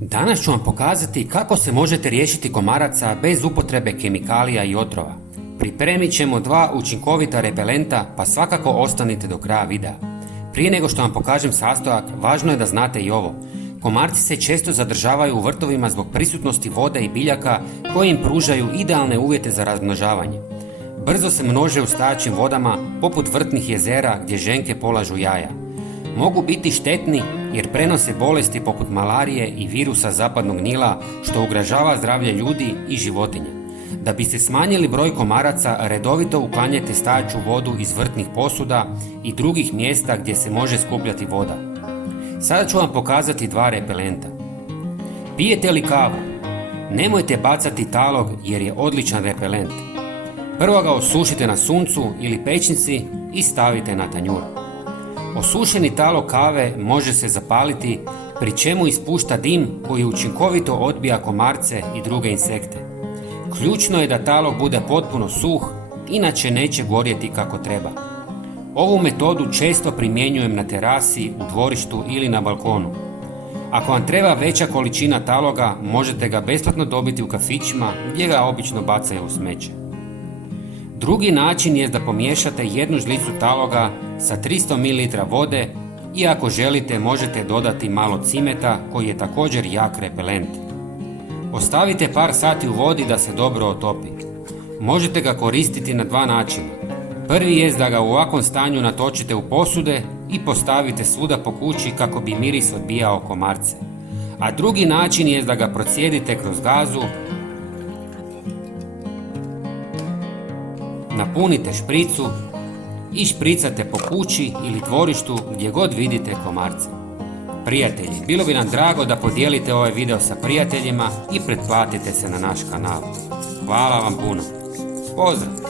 Danas ću vam pokazati kako se možete riješiti komaraca bez upotrebe kemikalija i otrova. Pripremit ćemo 2 učinkovita repelenta, pa svakako ostanite do kraja videa. Prije nego što vam pokažem sastojak, važno je da znate i ovo. Komarci se često zadržavaju u vrtovima zbog prisutnosti vode i biljaka koji im pružaju idealne uvjete za razmnožavanje. Brzo se množe u stajaćim vodama poput vrtnih jezera gdje ženke polažu jaja. Mogu biti štetni jer prenose bolesti poput malarije i virusa zapadnog Nila što ugrožava zdravlje ljudi i životinja. Da biste smanjili broj komaraca, redovito uklanjajte stajaću vodu iz vrtnih posuda i drugih mjesta gdje se može skupljati voda. Sada ću vam pokazati 2 repelenta. Pijete li kavu? Nemojte bacati talog jer je odličan repelent. Prvo ga osušite na suncu ili pećnici i stavite na tanjur. Osušeni talog kave može se zapaliti, pri čemu ispušta dim koji učinkovito odbija komarce i druge insekte. Ključno je da talog bude potpuno suh, inače neće gorjeti kako treba. Ovu metodu često primjenjujem na terasi, u dvorištu ili na balkonu. Ako vam treba veća količina taloga, možete ga besplatno dobiti u kafićima gdje ga obično bacaju u smeće. Drugi način je da pomiješate 1 žlicu taloga sa 300 ml vode i ako želite možete dodati malo cimeta koji je također jak repelent. Ostavite par sati u vodi da se dobro otopi. Možete ga koristiti na 2 načina. Prvi je da ga u ovakvom stanju natočite u posude i postavite svuda po kući kako bi miris odbijao komarce. A drugi način je da ga procijedite kroz gazu, napunite špricu i špricate po kući ili dvorištu gdje god vidite komarce. Prijatelji, bilo bi nam drago da podijelite ovaj video sa prijateljima i pretplatite se na naš kanal. Hvala vam puno. Pozdrav!